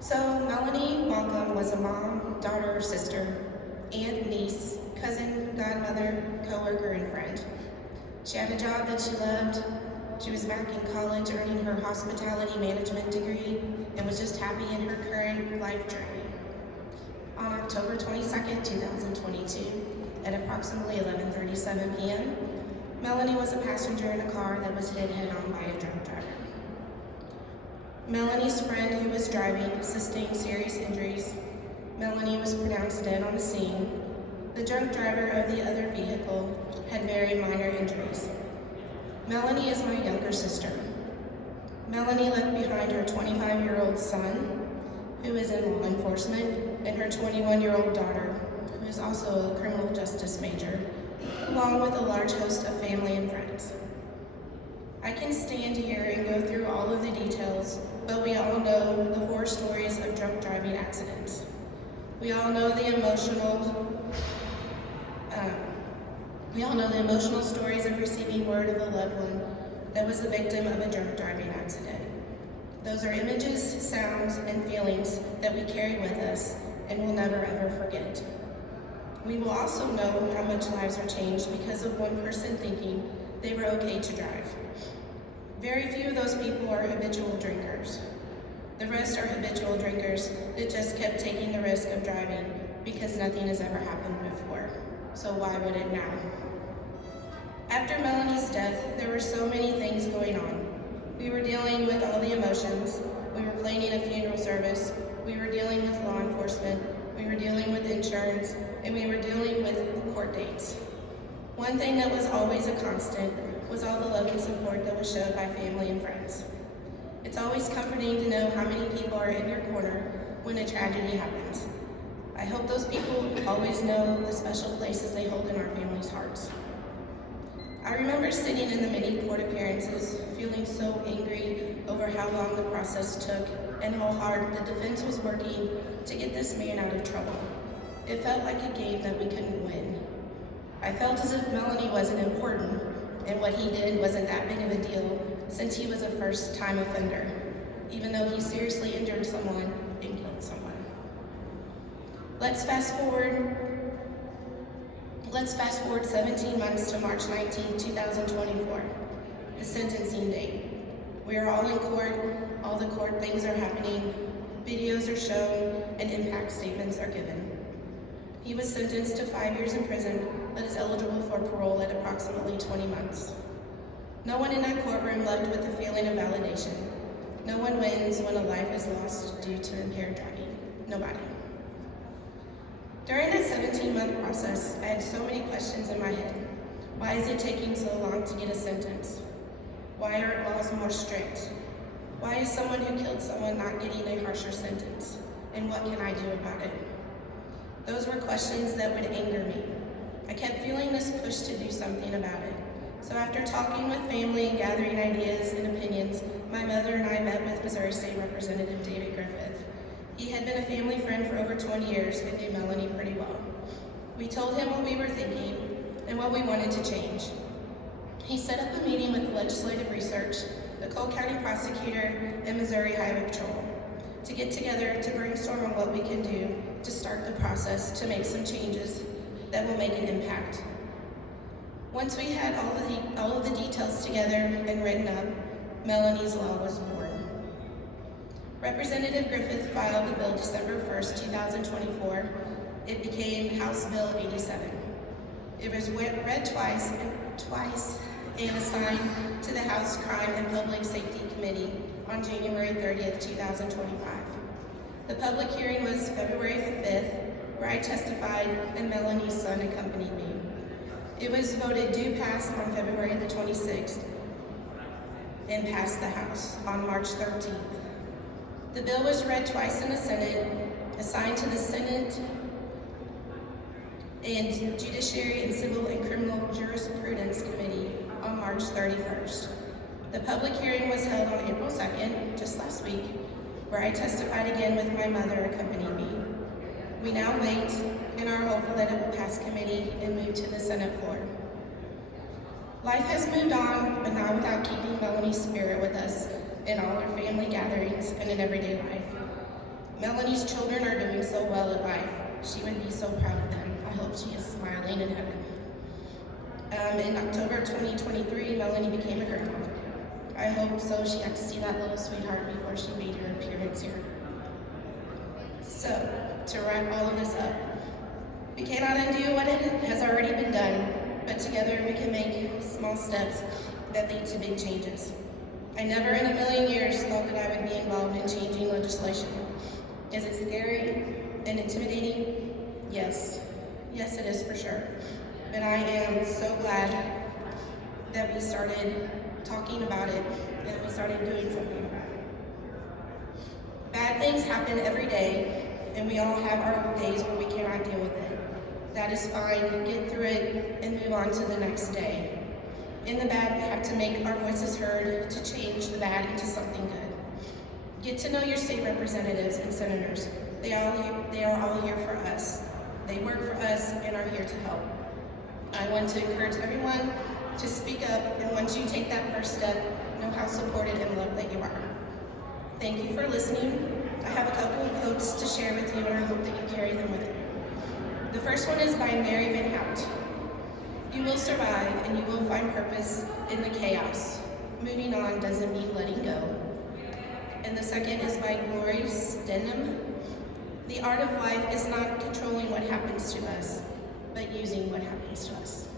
So Melanie Malcolm was a mom, daughter, sister, aunt, niece, cousin, godmother, coworker, and friend. She had a job that she loved. She was back in college earning her hospitality management degree and was just happy in her current life journey. On October 22nd, 2022, at approximately 11:37 p.m., Melanie was a passenger in a car that was hit head-on by a drunk driver. Melanie's friend who was driving sustained serious injuries. Melanie was pronounced dead on the scene. The drunk driver of the other vehicle had very minor injuries. Melanie is my younger sister. Melanie left behind her 25-year-old son, who is in law enforcement, and her 21-year-old daughter, who is also a criminal justice major, along with a large host of family and friends. I can stand here and go through all of the details, but we all know the horror stories of drunk driving accidents. We all know the emotional stories of receiving word of a loved one that was the victim of a drunk driving accident. Those are images, sounds, and feelings that we carry with us and will never ever forget. We will also know how much lives are changed because of one person thinking they were okay to drive. Very few of those people are habitual drinkers. The rest are habitual drinkers that just kept taking the risk of driving because nothing has ever happened before. So why would it now? After Melanie's death, there were so many things going on. We were dealing with all the emotions. We were planning a funeral service. We were dealing with law enforcement. We were dealing with insurance, and we were dealing with court dates. One thing that was always a constant was all the love and support that was showed by family and friends. It's always comforting to know how many people are in your corner when a tragedy happens. I hope those people always know the special places they hold in our families' hearts. I remember sitting in the many court appearances, feeling so angry over how long the process took and how hard the defense was working to get this man out of trouble. It felt like a game that we couldn't win. I felt as if Melanie wasn't important and what he did wasn't that big of a deal since he was a first-time offender, even though he seriously injured someone and killed someone. Let's fast forward 17 months to March 19, 2024, the sentencing date. We are all in court, all the court things are happening, videos are shown, and impact statements are given. He was sentenced to 5 years in prison, but is eligible for parole at approximately 20 months. No one in that courtroom left with a feeling of validation. No one wins when a life is lost due to impaired driving. Nobody. During that 17-month process, I had so many questions in my head. Why is it taking so long to get a sentence? Why are laws more strict? Why is someone who killed someone not getting a harsher sentence? And what can I do about it? Those were questions that would anger me. I kept feeling this push to do something about it. So after talking with family and gathering ideas and opinions, my mother and I met with Missouri State Representative David Griffith. He had been a family friend for over 20 years and knew Melanie pretty well. We told him what we were thinking and what we wanted to change. He set up a meeting with the Legislative Research, the Cole County Prosecutor, and Missouri Highway Patrol to get together to brainstorm on what we can do to start the process to make some changes that will make an impact. Once we had all of the details together and written up, Melanie's Law was born. Representative Griffith filed the bill December 1st, 2024. It became House Bill 87. It was read twice and assigned to the House Crime and Public Safety Committee on January 30th, 2025. The public hearing was February 5th, where I testified and Melanie's son accompanied me. It was voted due pass on February the 26th and passed the House on March 13th. The bill was read twice in the Senate, assigned to the Senate and Judiciary and Civil and Criminal Jurisprudence Committee on March 31st. The public hearing was held on April 2nd, just last week, where I testified again with my mother accompanying me. We now wait and are hopeful that it will pass committee and move to the Senate floor. Life has moved on, but not without keeping Melanie's spirit with us in all our family gatherings and in everyday life. Melanie's children are doing so well in life. She would be so proud of them. I hope she is smiling in heaven. In October 2023, Melanie became a grandma. I hope so she got to see that little sweetheart before she made her appearance here. So, to wrap all of this up, we cannot undo what has already been done, but together we can make small steps that lead to big changes. I never in a million years thought that I would be involved in changing legislation. Is it scary and intimidating? Yes. Yes, it is for sure. But I am so glad that we started talking about it and that we started doing something about it. Bad things happen every day, and we all have our days where we cannot deal with it. That is fine. Get through it and move on to the next day. In the bad, we have to make our voices heard to change the bad into something good. Get to know your state representatives and senators. They are all here for us. They work for us and are here to help. I want to encourage everyone to speak up, and once you take that first step, know how supported and loved that you are. Thank you for listening. I have a couple of quotes to share with you, and I hope that you carry them with you. The first one is by Mary Van Hout. You will survive and you will find purpose in the chaos. Moving on doesn't mean letting go. And the second is by Gloria Steinem. The art of life is not controlling what happens to us, but using what happens to us.